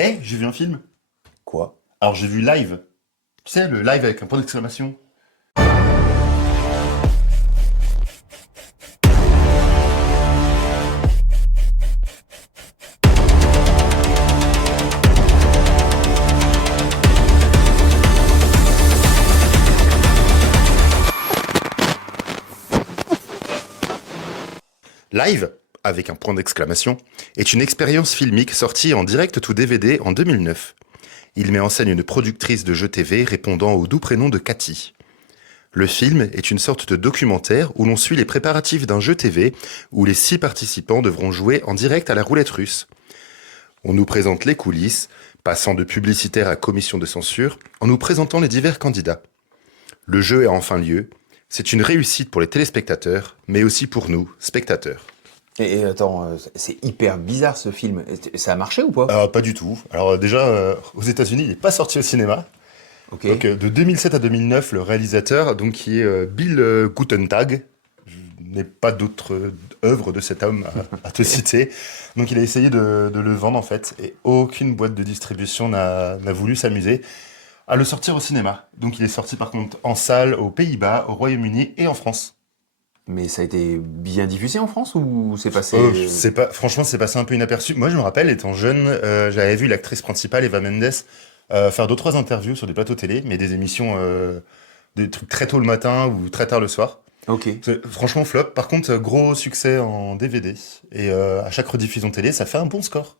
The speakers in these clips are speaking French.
J'ai vu un film. Quoi? Alors j'ai vu Live. Tu sais, le live avec un point d'exclamation. Live, avec un point d'exclamation, est une expérience filmique sortie en direct to DVD en 2009. Il met en scène une productrice de jeux TV répondant au doux prénom de Cathy. Le film est une sorte de documentaire où l'on suit les préparatifs d'un jeu TV où les 6 participants devront jouer en direct à la roulette russe. On nous présente les coulisses, passant de publicitaire à commission de censure, en nous présentant les divers candidats. Le jeu a enfin lieu. C'est une réussite pour les téléspectateurs, mais aussi pour nous, spectateurs. Et attends, c'est hyper bizarre ce film. Ça a marché ou pas? Pas du tout. Alors déjà, aux États-Unis, il n'est pas sorti au cinéma. Ok. Donc de 2007 à 2009, le réalisateur, donc qui est Bill Gutentag, je n'ai pas d'autres œuvres de cet homme à te citer. Donc il a essayé de le vendre en fait, et aucune boîte de distribution n'a voulu s'amuser à le sortir au cinéma. Donc il est sorti par contre en salle aux Pays-Bas, au Royaume-Uni et en France. Mais ça a été bien diffusé en France ou c'est passé... C'est pas, franchement, c'est passé un peu inaperçu. Moi, je me rappelle, étant jeune, j'avais vu l'actrice principale, Eva Mendes, faire 2-3 interviews sur des plateaux télé, mais des émissions, des trucs très tôt le matin ou très tard le soir. Ok. Franchement, flop. Par contre, gros succès en DVD. Et à chaque rediffusion télé, ça fait un bon score.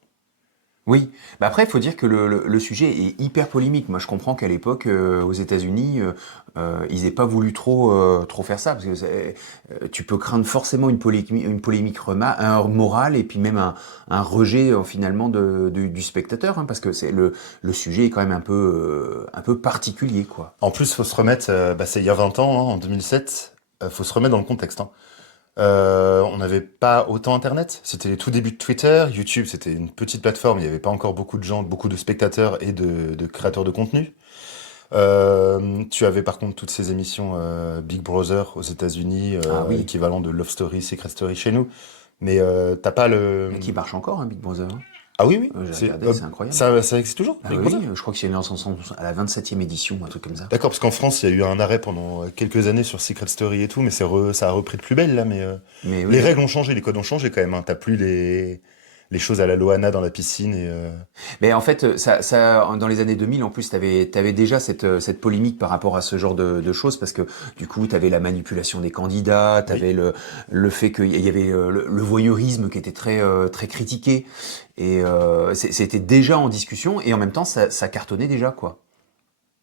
Oui. Bah après, il faut dire que le sujet est hyper polémique. Moi, je comprends qu'à l'époque, aux États-Unis, ils aient pas voulu trop faire ça, parce que tu peux craindre forcément une polémique morale et puis même un rejet finalement du spectateur, hein, parce que le sujet est quand même un peu particulier, quoi. En plus, faut se remettre, c'est il y a 20 ans, hein, en 2007, faut se remettre dans le contexte, hein. On n'avait pas autant Internet. C'était les tout débuts de Twitter. YouTube, c'était une petite plateforme. Il n'y avait pas encore beaucoup de gens, beaucoup de spectateurs et de créateurs de contenu. Tu avais par contre toutes ces émissions Big Brother aux États-Unis, Ah oui. équivalent de Love Story, Secret Story chez nous. Mais t'as pas le. Et qui marche encore, hein, Big Brother, hein. Ah oui, oui. J'ai regardé, c'est incroyable. Ça existe toujours, Ah Big oui, Brother? je crois qu'il y a une à la 27e édition, un truc comme ça. D'accord, parce qu'en France, il y a eu un arrêt pendant quelques années sur Secret Story et tout, mais ça a repris de plus belle là. Mais Mais les oui. règles ont changé, les codes ont changé quand même, hein. T'as plus les choses à la Loana dans la piscine et. Mais en fait, dans les années 2000, en plus, t'avais déjà cette polémique par rapport à ce genre de choses, parce que du coup, t'avais la manipulation des candidats, t'avais Oui. le fait qu'il y avait le voyeurisme qui était très critiqué, et c'était déjà en discussion, et en même temps, ça cartonnait déjà, quoi.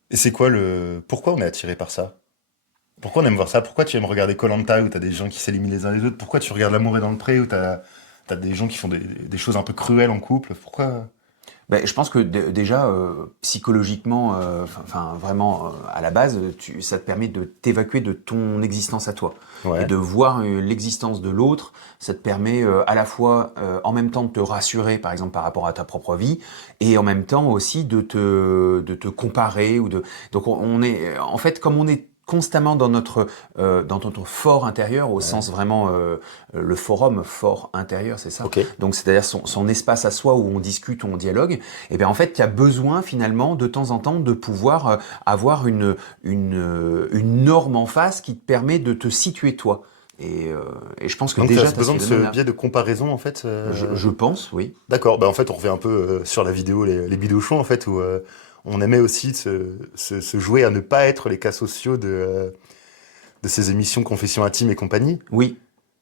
Et c'est quoi pourquoi on est attiré par ça? Pourquoi on aime voir ça? Pourquoi tu aimes regarder koh où t'as des gens qui s'éliminent les uns les autres? Pourquoi tu regardes L'amour est dans le pré où t'as des gens qui font des choses un peu cruelles en couple? Pourquoi? Ben, je pense que déjà psychologiquement, enfin vraiment à la base, ça te permet de t'évacuer de ton existence à toi et Ouais. de voir l'existence de l'autre. Ça te permet à la fois en même temps de te rassurer, par exemple par rapport à ta propre vie, et en même temps aussi de te comparer ou de. Donc on est en fait comme on est constamment dans notre fort intérieur au Ouais. sens vraiment le forum fort intérieur, c'est ça. Ok. Donc c'est-à-dire son espace à soi où on discute, où on dialogue, et bien en fait tu as besoin finalement de temps en temps de pouvoir avoir une norme en face qui te permet de te situer toi. Et je pense que Donc déjà t'as tu as ce besoin de ce phénomène-là. biais de comparaison en fait. Je pense, oui. D'accord. Bah en fait on revient un peu sur la vidéo les bidochons en fait où on aimait aussi se jouer à ne pas être les cas sociaux de ces émissions Confessions intimes et compagnie. Oui.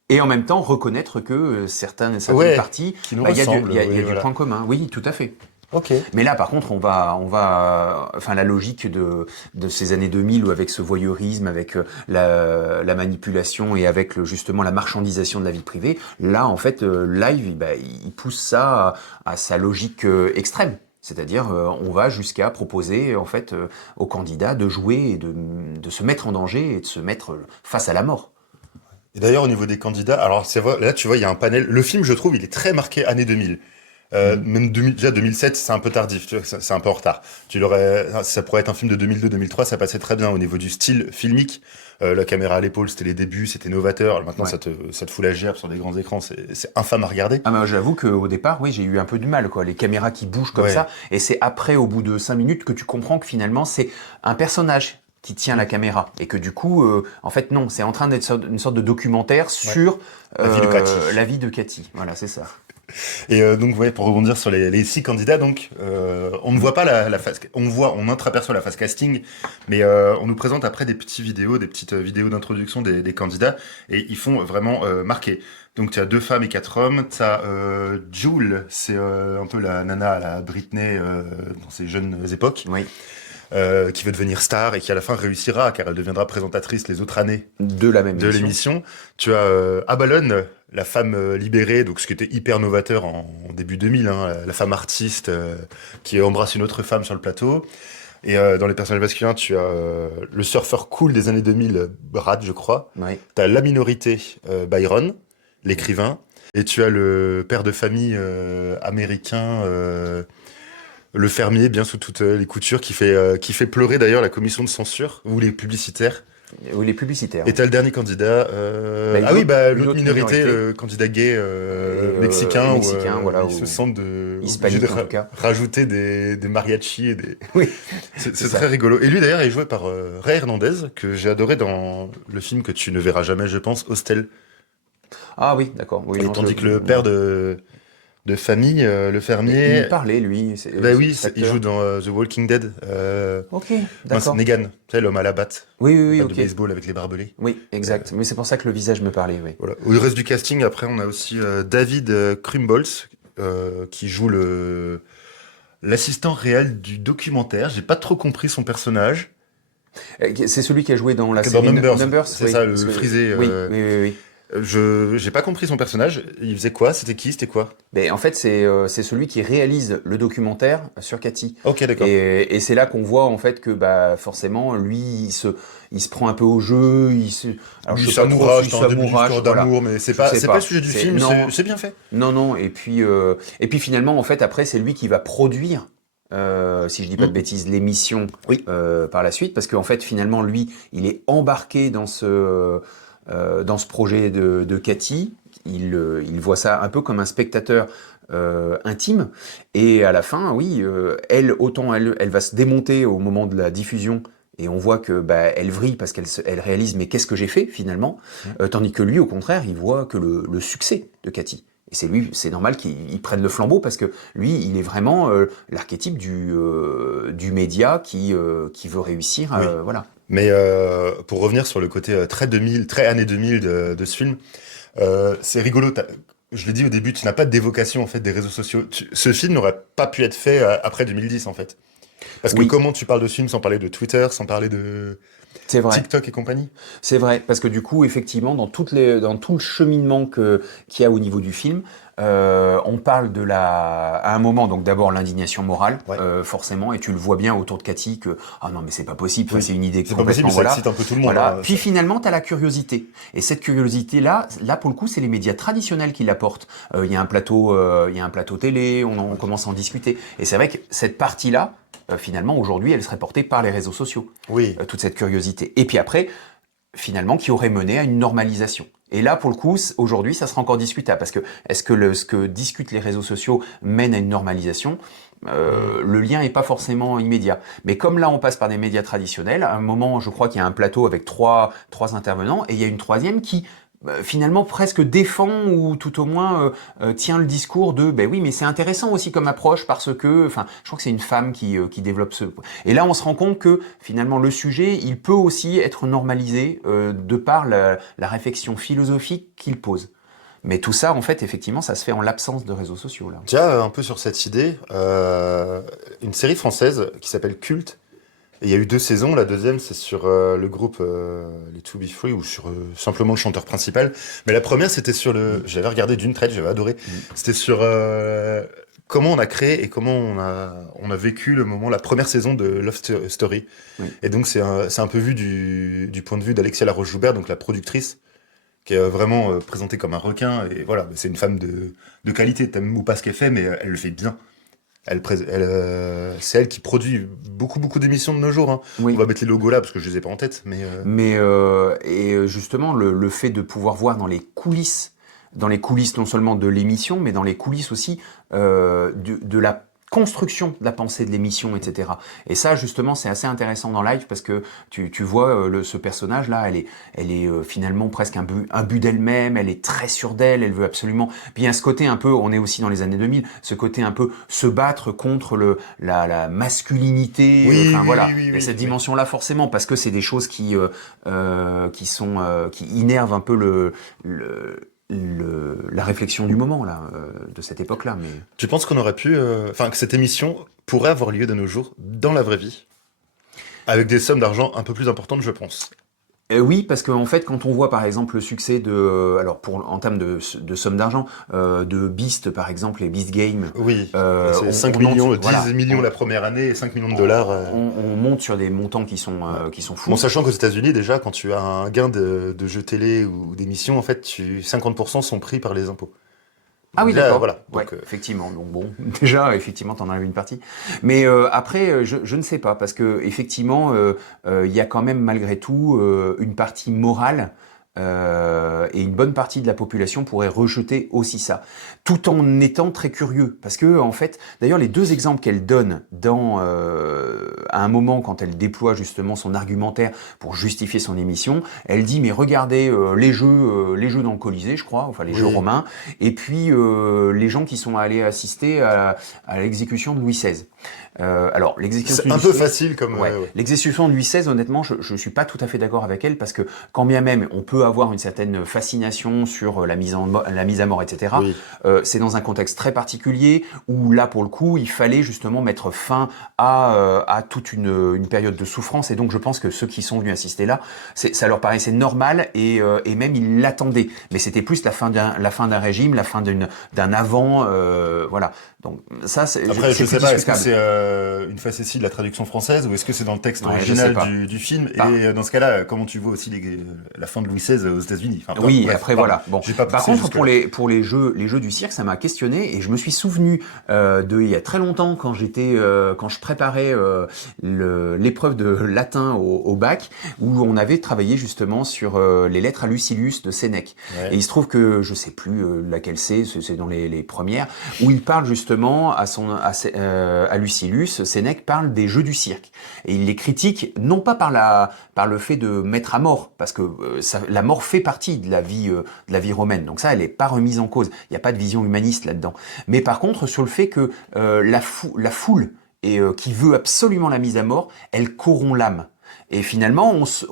Et en même temps reconnaître que certaines Ouais. parties, Qui nous bah, il y a ressemblent. il y Oui, a du voilà. point commun. Oui, tout à fait. Ok. Mais là, par contre, enfin, la logique de ces années 2000, où avec ce voyeurisme, avec la manipulation et avec justement la marchandisation de la vie privée, là, en fait, Live, il pousse ça à sa logique extrême. C'est-à-dire, on va jusqu'à proposer, en fait, aux candidats de jouer et de se mettre en danger et de se mettre face à la mort. Et d'ailleurs, au niveau des candidats, alors c'est vrai, là tu vois, il y a un panel. Le film, je trouve, il est très marqué année 2000. Même déjà 2007, c'est un peu tardif, tu vois, c'est un peu en retard. Ça pourrait être un film de 2002-2003, ça passait très bien au niveau du style filmique. La caméra à l'épaule, c'était les débuts, c'était novateur. Alors maintenant, Ouais. ça te fout la gerbe sur des grands écrans, c'est infâme à regarder. Ah mais j'avoue qu'au départ, oui, j'ai eu un peu du mal, quoi. Les caméras qui bougent comme Ouais. ça, et c'est après, au bout de 5 minutes, que tu comprends que finalement, c'est un personnage qui tient la caméra. Et que du coup, en fait, non, c'est en train d'être une sorte de documentaire Ouais. sur La vie de Cathy. la vie de Cathy. Voilà, c'est ça. Et donc, ouais, pour rebondir sur les 6 candidats, donc, on ne voit pas la phase, on entreaperçoit la phase casting, mais on nous présente après des petites vidéos d'introduction des candidats, et ils font vraiment marquer. Donc, tu as 2 femmes et 4 hommes. Tu as Jewel, c'est un peu la nana à la Britney dans ses jeunes époques, Oui. qui veut devenir star et qui à la fin réussira, car elle deviendra présentatrice les autres années De la même de émission. l'émission. Tu as Abalone, la femme libérée, donc ce qui était hyper novateur en début 2000, hein, la femme artiste qui embrasse une autre femme sur le plateau. Et dans les personnages masculins, tu as le surfeur cool des années 2000, Brad, je crois. Oui. Tu as la minorité, Byron, l'écrivain. Et tu as le père de famille américain, le fermier, bien sous toutes les coutures, qui fait pleurer d'ailleurs la commission de censure, ou les publicitaires. Oui, les publicitaires. Et t'as le dernier candidat. Bah, une Ah oui, autre- bah, une l'autre autre minorité, minorité. le candidat gay Et, mexicain, mexicain, où voilà, ils se ou sentent hispanique, obligés de en tout cas. rajouter des mariachis et des. Oui. C'est C'est ça. très rigolo. Et lui d'ailleurs est joué par Ray Hernandez, que j'ai adoré dans le film que tu ne verras jamais, je pense, Hostel. Ah oui, d'accord. Oui, Et non, tandis que le père de famille, le Il fermier. me parlait, lui. Bah oui, cet il acteur. joue dans The Walking Dead. Ok, Mince, d'accord. Negan, tu sais, l'homme à la batte. Oui, oui, La oui, batte de ok. baseball avec les barbelés. Oui, exact. Mais c'est pour ça que le visage me parlait, oui. Voilà. Au reste du casting, après, on a aussi David Krumbolz, qui joue l'assistant réel du documentaire. J'ai pas trop compris son personnage. C'est celui qui a joué dans la Dans série Numbers, c'est oui, ça, le parce que- frisé. Oui, oui, oui, oui. J'ai pas compris son personnage. Il faisait quoi? C'était qui? C'était quoi? Mais en fait, c'est celui qui réalise le documentaire sur Cathy. Ok, d'accord. Et c'est là qu'on voit en fait que bah forcément lui il se prend un peu au jeu, alors Lui, je sais ça pas trop mourrage, si t'as ça un début mourrage, d'histoire voilà. d'amour, mais c'est Je pas, sais c'est pas. pas le sujet du C'est- film, non. c'est bien fait. Non, et puis finalement, en fait, après, c'est lui qui va produire, si je dis pas de Mm. bêtises, l'émission Oui. par la suite, parce qu'en fait, finalement, lui, il est embarqué dans ce projet de Cathy. Il voit ça un peu comme un spectateur intime, et à la fin, oui, elle va se démonter au moment de la diffusion. Et on voit que bah, elle vrille parce elle réalise mais qu'est-ce que j'ai fait finalement, tandis que lui au contraire il voit que le succès de Cathy. Et c'est normal qu'il prenne le flambeau parce que lui, il est vraiment l'archétype du média qui veut réussir. Oui. Voilà. Mais pour revenir sur le côté très 2000, très années 2000 de ce film, c'est rigolo. Je l'ai dit au début, tu n'as pas d'évocation en fait des réseaux sociaux. Ce film n'aurait pas pu être fait après 2010 en fait. Parce que Oui. comment tu parles de ce film sans parler de Twitter, sans parler de C'est vrai. TikTok et compagnie? C'est vrai, parce que du coup, effectivement, dans tout le cheminement qu'il y a au niveau du film, on parle à un moment, donc d'abord l'indignation morale, Ouais. Forcément, et tu le vois bien autour de Cathy que ah non mais c'est pas possible, enfin, Oui. c'est une idée C'est pas possible, complètement ça voilà. excite un peu tout le monde. Voilà. hein, Puis ça. finalement, tu as la curiosité. Et cette curiosité-là, pour le coup, c'est les médias traditionnels qui l'apportent. Il y a un plateau télé, on commence à en discuter. Et c'est vrai que cette partie-là, finalement, aujourd'hui, elle serait portée par les réseaux sociaux. Oui. Toute cette curiosité. Et puis après, finalement, qui aurait mené à une normalisation. Et là, pour le coup, aujourd'hui, ça sera encore discutable. Parce que est-ce que ce que discutent les réseaux sociaux mène à une normalisation? Le lien n'est pas forcément immédiat. Mais comme là, on passe par des médias traditionnels, à un moment, je crois qu'il y a un plateau avec trois intervenants, et il y a une troisième qui finalement presque défend ou tout au moins tient le discours de ben oui mais c'est intéressant aussi comme approche parce que enfin je crois que c'est une femme qui développe et là on se rend compte que finalement le sujet il peut aussi être normalisé de par la réflexion philosophique qu'il pose. Mais tout ça, en fait, effectivement, ça se fait en l'absence de réseaux sociaux, là. Tiens, un peu sur cette idée, une série française qui s'appelle Culte. Et il y a eu 2 saisons. La deuxième, c'est sur le groupe les To Be Free ou sur simplement le chanteur principal. Mais la première, c'était sur j'avais regardé d'une traite, j'avais adoré. C'était sur comment on a créé et comment on a vécu la première saison de Love Story. Oui. Et donc, c'est un peu vu du point de vue d'Alexia Laroche-Joubert, donc la productrice, qui est vraiment présentée comme un requin. Et voilà, c'est une femme de qualité. T'aimes ou pas ce qu'elle fait, mais elle le fait bien. C'est elle qui produit beaucoup d'émissions de nos jours, hein. On Oui. va mettre les logos là parce que je les ai pas en tête, mais Mais justement, le fait de pouvoir voir dans les coulisses non seulement de l'émission, mais dans les coulisses aussi de la construction de la pensée de l'émission, etc. Et ça, justement, c'est assez intéressant dans Live parce que tu vois ce personnage-là, elle est finalement presque un but d'elle-même, elle est très sûre d'elle, elle veut absolument. Puis il y a ce côté un peu, on est aussi dans les années 2000, ce côté un peu se battre contre la masculinité. oui, Enfin oui, voilà, oui, oui, il y a oui, cette oui. dimension-là forcément parce que c'est des choses qui innervent un peu la réflexion du moment là, de cette époque-là. Mais Tu penses qu'on aurait pu, enfin, que cette émission pourrait avoir lieu de nos jours dans la vraie vie, avec des sommes d'argent un peu plus importantes, je pense. oui, parce qu'en fait, quand on voit par exemple le succès alors en termes de somme d'argent, de Beast par exemple, les Beast Games, Oui, c'est 5 on monte, millions, voilà, 10 millions la première année et 5 millions de dollars. on monte sur des montants Ouais. qui sont Bon, fous. sachant qu'aux États-Unis, déjà, quand tu as un gain de jeux télé ou d'émissions, en fait, 50% sont pris par les impôts. Ah Donc oui, déjà, d'accord. voilà. Ouais, Donc, effectivement. Donc bon, déjà, effectivement, t'en enlèves une partie. Mais après, je ne sais pas, parce que effectivement, il y a quand même malgré tout une partie morale. Et une bonne partie de la population pourrait rejeter aussi ça, tout en étant très curieux, parce que en fait, d'ailleurs, les deux exemples qu'elle donne à un moment quand elle déploie justement son argumentaire pour justifier son émission, elle dit mais regardez les jeux dans le Colisée, je crois, enfin les jeux oui. romains, et puis les gens qui sont allés assister à l'exécution de Louis XVI. Alors, l'exécution C'est de un Louis peu XVI, facile comme. ouais, Ouais. l'exécution de Louis XVI, honnêtement, je suis pas tout à fait d'accord avec elle parce que quand bien même on peut avoir une certaine fascination sur la mise à mort, etc. Oui. C'est dans un contexte très particulier où là, pour le coup, il fallait justement mettre fin à toute une période de souffrance et donc je pense que ceux qui sont venus assister là, ça leur paraissait normal et même ils l'attendaient. Mais c'était plus la fin d'un régime, la fin d'un avant, voilà. Donc ça, Après, je c'est plus sais pas, est-ce que discutable. c'est une facétie de la traduction française ou est-ce que c'est dans le texte Ouais, je sais original pas. du film? Et Par- dans ce cas-là, comment tu vois aussi la fin de Louis XVI aux États-Unis? Enfin, Oui, bref, après pardon, voilà. Bon, j'ai pas par poussé contre jusque-là. pour les jeux du cirque, ça m'a questionné et je me suis souvenu il y a très longtemps quand je préparais l'épreuve de latin au bac où on avait travaillé justement sur les lettres à Lucilius de Sénèque. Et Ouais. il se trouve que je sais plus laquelle c'est dans les premières où il parle justement à Lucilius. Sénèque parle des jeux du cirque et il les critique non pas par le fait de mettre à mort, parce que la mort fait partie de la vie romaine. Donc ça, elle n'est pas remise en cause. Il n'y a pas de vision humaniste là-dedans. Mais par contre, sur le fait que la foule qui veut absolument la mise à mort, elle corrompt l'âme. Et finalement, on se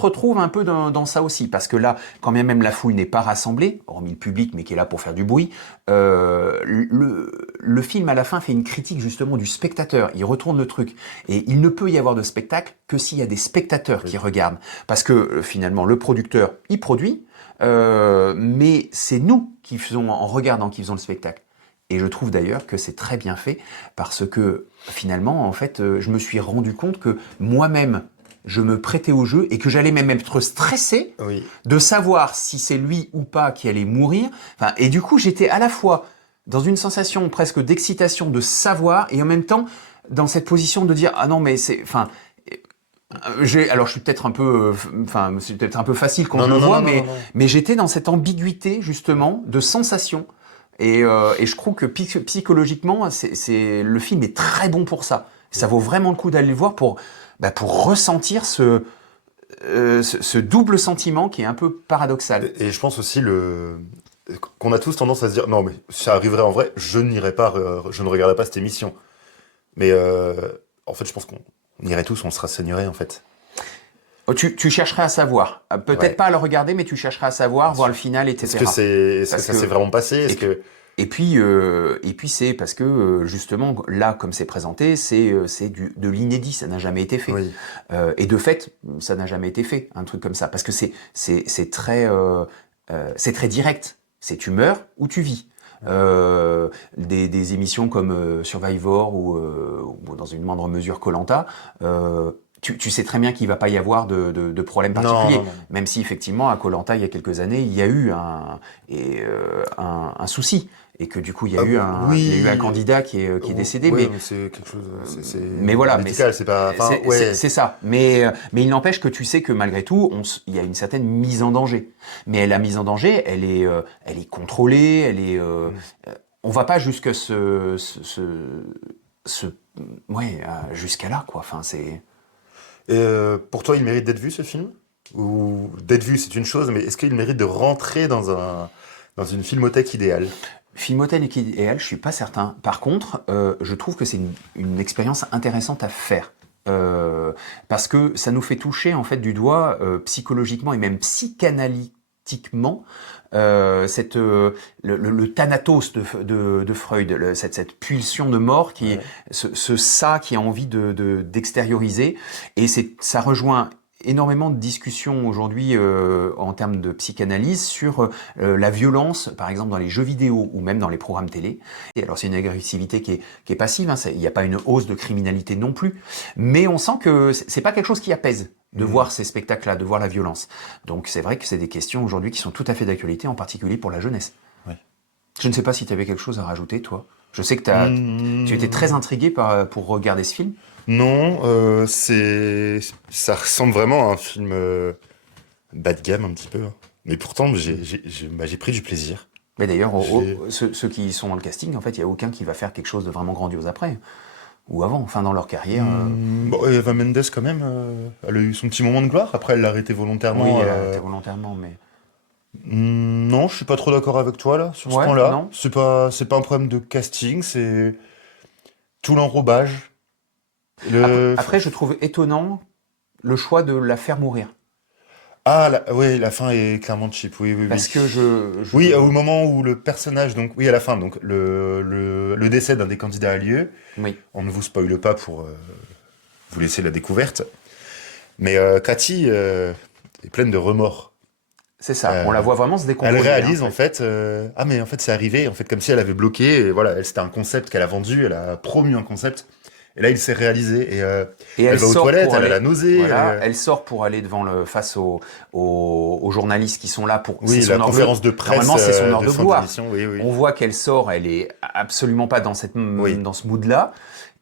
retrouve un peu dans ça aussi, parce que là, quand bien même la foule n'est pas rassemblée, hormis le public, mais qui est là pour faire du bruit, le film à la fin fait une critique justement du spectateur. Il retourne le truc. Et il ne peut y avoir de spectacle que s'il y a des spectateurs qui Oui. regardent. Parce que finalement, le producteur, il produit, mais c'est nous qui faisons, en regardant, qui faisons le spectacle. Et je trouve d'ailleurs que c'est très bien fait parce que finalement, en fait, je me suis rendu compte que moi-même, je me prêtais au jeu et que j'allais même être stressé Oui. de savoir si c'est lui ou pas qui allait mourir. Enfin, et du coup, j'étais à la fois dans une sensation presque d'excitation de savoir et en même temps dans cette position de dire ah non mais c'est enfin alors je suis peut-être un peu enfin c'est peut-être un peu facile quand Non, je le non, non, vois non, non, non, non. mais j'étais dans cette ambiguïté justement de sensation et je trouve que psychologiquement le film est très bon pour ça. Ça vaut vraiment le coup d'aller le voir pour ressentir ce double sentiment qui est un peu paradoxal. Et je pense aussi qu'on a tous tendance à se dire non, mais ça arriverait en vrai, je n'irai pas, je ne regarderai pas cette émission. Mais en fait, je pense qu'on irait tous, on se renseignerait en fait. Oh, tu chercherais à savoir. Peut-être Ouais, pas à le regarder, mais tu chercherais à savoir, bien voir sûr. le final, Est-ce que etc. est-ce que Parce ça s'est que vraiment passé? Est-ce et, que et puis c'est parce que justement là, comme c'est présenté, c'est de l'inédit. Ça n'a jamais été fait. oui, Et de fait, ça n'a jamais été fait, un truc comme ça, parce que c'est très direct. C'est tu meurs ou tu vis. Des émissions comme Survivor ou dans une moindre mesure koh tu sais très bien qu'il va pas y avoir de problème Non, particulier. non, non. Même si effectivement à koh il y a quelques années, il y a eu un souci et que du coup il y a eu un Oui, candidat qui est décédé. ouais, Mais donc c'est quelque chose, c'est mais voilà, médical, c'est pas, enfin, c'est ça. Mais il n'empêche que tu sais que malgré tout, il y a une certaine mise en danger. Mais la mise en danger, elle est contrôlée, on va pas jusqu'à ce ouais, jusqu'à là, quoi. Enfin, c'est. Et pour toi, il mérite d'être vu ce film? Ou d'être vu, c'est une chose, mais est-ce qu'il mérite de rentrer dans une filmothèque idéale? Filmothèque idéal, je suis pas certain. Par contre, je trouve que c'est une expérience intéressante à faire. Parce que ça nous fait toucher en fait du doigt psychologiquement et même psychanalytiquement le thanatos de Freud, cette pulsion de mort qui Ouais. ce ça qui a envie d'extérioriser et ça rejoint énormément de discussions aujourd'hui en termes de psychanalyse sur la violence, par exemple dans les jeux vidéo ou même dans les programmes télé. Et alors c'est une agressivité qui est passive, hein, il n'y a pas une hausse de criminalité non plus, mais on sent que c'est pas quelque chose qui apaise de voir ces spectacles-là, de voir la violence. Donc c'est vrai que c'est des questions aujourd'hui qui sont tout à fait d'actualité, en particulier pour la jeunesse. Ouais. Je ne sais pas si tu avais quelque chose à rajouter, toi. Je sais que tu étais très Hmm, intrigué pour regarder ce film. non, ça ressemble vraiment à un film bas de gamme un petit peu, hein. Mais pourtant, j'ai pris du plaisir. Mais d'ailleurs, J'ai- ceux qui sont dans le casting, en fait, il n'y a aucun qui va faire quelque chose de vraiment grandiose après. Ou avant, enfin dans leur carrière. Bon, Eva Mendes quand même, elle a eu son petit moment de gloire. Après, elle l'a arrêté Oui, volontairement. elle a arrêté volontairement, mais. Non, je suis pas trop d'accord avec toi là sur ce Ouais, point-là. non. C'est pas un problème de casting, c'est tout l'enrobage. Après, je trouve étonnant le choix de la faire mourir. Oui, la fin est clairement cheap. Oui, oui, Parce oui. que Oui, au moment où le personnage, donc oui, à la fin, donc le décès d'un des candidats a lieu. Oui, On ne vous spoile pas pour vous laisser la découverte. Mais Cathy est pleine de remords. c'est ça. On la Euh, voit vraiment se Elle décomposer, hein, en réalise en fait. fait, ah mais en fait c'est arrivé, en fait comme si elle avait bloqué, et voilà, c'était un concept qu'elle a vendu, elle a promu un concept, et là il s'est réalisé, et Et elle elle va aux sort toilettes, pour elle a la aller. nausée, Voilà, elle sort pour aller face aux journalistes qui sont là pour. C'est oui, la son heure conférence de presse Normalement, c'est son heure de de fin gloire. d'émission, oui, oui, On voit qu'elle sort, elle est absolument pas dans oui. dans ce mood-là.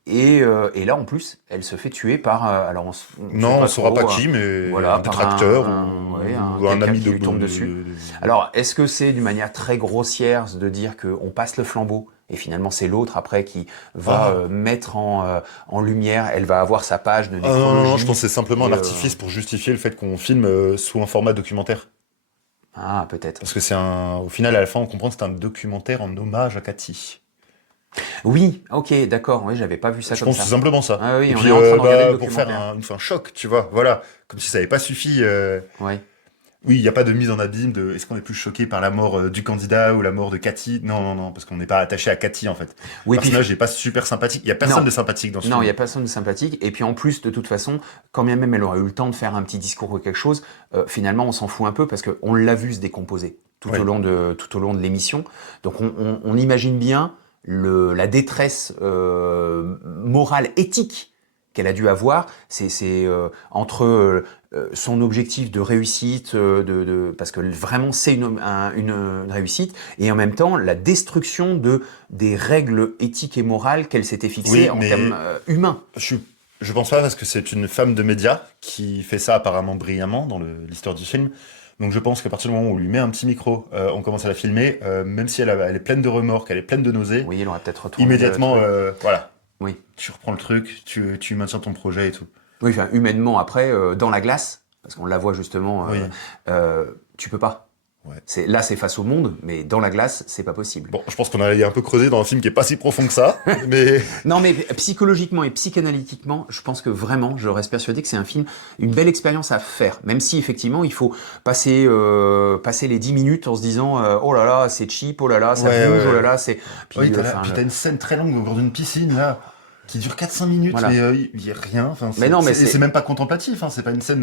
Et là, en plus, elle se fait tuer par. Alors, on sait Non, on pas saura trop. pas qui, mais Voilà, un par détracteur ouais, ou un quelqu'un ami qui lui tombe dessus. Alors, est-ce que c'est d'une manière très grossière de dire qu'on passe le flambeau et finalement c'est l'autre après qui va Ah. mettre en lumière, elle va avoir sa page de Ah, non, non, non, je nécrologie pense que c'est simplement un et artifice pour justifier le fait qu'on filme sous un format documentaire. ah peut-être. Parce que au final, à la fin, on comprend que c'est un documentaire en hommage à Cathy. Oui, ok, d'accord. Oui, j'avais pas vu ça Je comme pense que c'est ça. simplement ça. Ah oui, Et on puis, est en train de regarder le pour faire documentaire. une fin choc, tu vois, voilà. Comme si ça n'avait pas suffi. Ouais. Oui, il n'y a pas de mise en abîme de est-ce qu'on est plus choqué par la mort du candidat ou la mort de Cathy? Non, non, non, parce qu'on n'est pas attaché à Cathy, en fait. Le Oui, puis personnage n'est pas super sympathique. Il n'y a personne non. de sympathique dans ce Non, il film. n'y a personne de sympathique. Et puis en plus, de toute façon, quand bien même elle aurait eu le temps de faire un petit discours ou quelque chose, finalement, on s'en fout un peu parce qu'on l'a vu se décomposer Oui. tout au long de l'émission. Donc on imagine bien la détresse morale, éthique qu'elle a dû avoir. C'est entre son objectif de réussite, parce que vraiment c'est une réussite, et en même temps la destruction des règles éthiques et morales qu'elle s'était fixées Oui, en termes mais humains. je pense pas parce que c'est une femme de médias qui fait ça apparemment brillamment dans l'histoire du film. Donc je pense qu'à partir du moment où on lui met un petit micro, on commence à la filmer, même si elle est pleine de remords, qu'elle est pleine de nausées, Oui, il aurait peut-être retourné le immédiatement, truc. voilà, Oui. tu reprends le truc, tu maintiens ton projet et tout. Oui, enfin, humainement, après, dans la glace, parce qu'on la voit justement, Oui. tu peux pas. Ouais. Là, c'est face au monde, mais dans la glace, c'est pas possible. Bon, je pense qu'on a un peu creusé dans un film qui est pas si profond que ça, mais Non, mais psychologiquement et psychanalytiquement, je pense que vraiment, je reste persuadé que c'est un film, une belle expérience à faire. Même si, effectivement, il faut passer les 10 minutes en se disant oh là là, c'est cheap, oh là là, ça ouais, bouge, ouais, oh là ouais. là, c'est. Oui, Puis, enfin, t'as une scène très longue au bord d'une piscine là, qui dure 4-5 minutes, voilà. mais il y a rien. Enfin, Mais non, mais c'est même pas contemplatif. Hein, c'est pas une scène,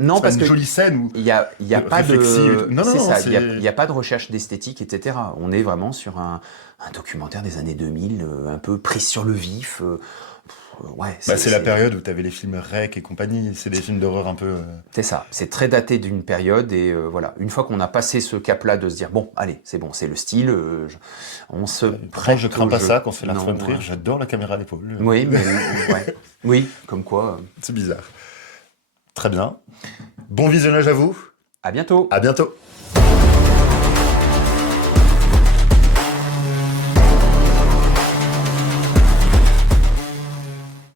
Non, c'est pas parce une que jolie scène ou il y a pas réflexive. Et tout. de. Non, non, C'est non, ça, il c'est y a pas de recherche d'esthétique, etc. On est vraiment sur un un documentaire des années 2000, un peu pris sur le vif. Ouais, C'est la période où tu avais les films Rec et compagnie, c'est des films d'horreur un peu... C'est ça, c'est très daté d'une période et voilà, une fois qu'on a passé ce cap-là de se dire bon, allez, c'est bon, c'est le style, on se Pourtant, je crains au pas jeu. ça quand c'est Lars Non, von Trier, ouais. j'adore la caméra à l'épaule. Oui, mais ouais. Oui, comme quoi. C'est bizarre. Très bien. Bon visionnage à vous. À bientôt. À bientôt.